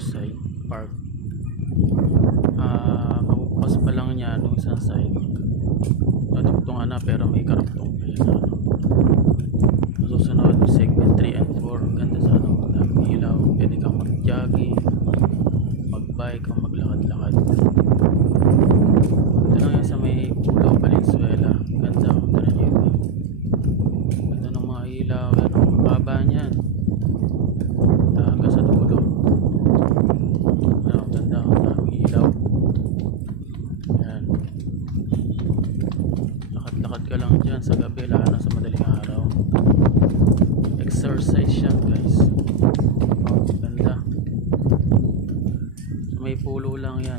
Riverside Park. Kabukas pa lang niya nung isang side. Natugtungan na pero may karugtong pa siya sa ano. Susunod, segment 3 and 4. Ganda sa ano, daming ilaw. Pwede kang mag-jogging, mag-bike, o maglakad-lakad. Ito lang yan sa may Pulau Valenzuela. Ganda, punta rin yun. Ganda ng mga ilaw. Ano, mababa niyan. Hanggang sa dulo. Ano, ganda, daming ilaw. Yan. Lakad-lakad ka lang dyan sa gabi, lalo na sa madaling araw. Exercise yan guys. Ganda. May pulo lang yan.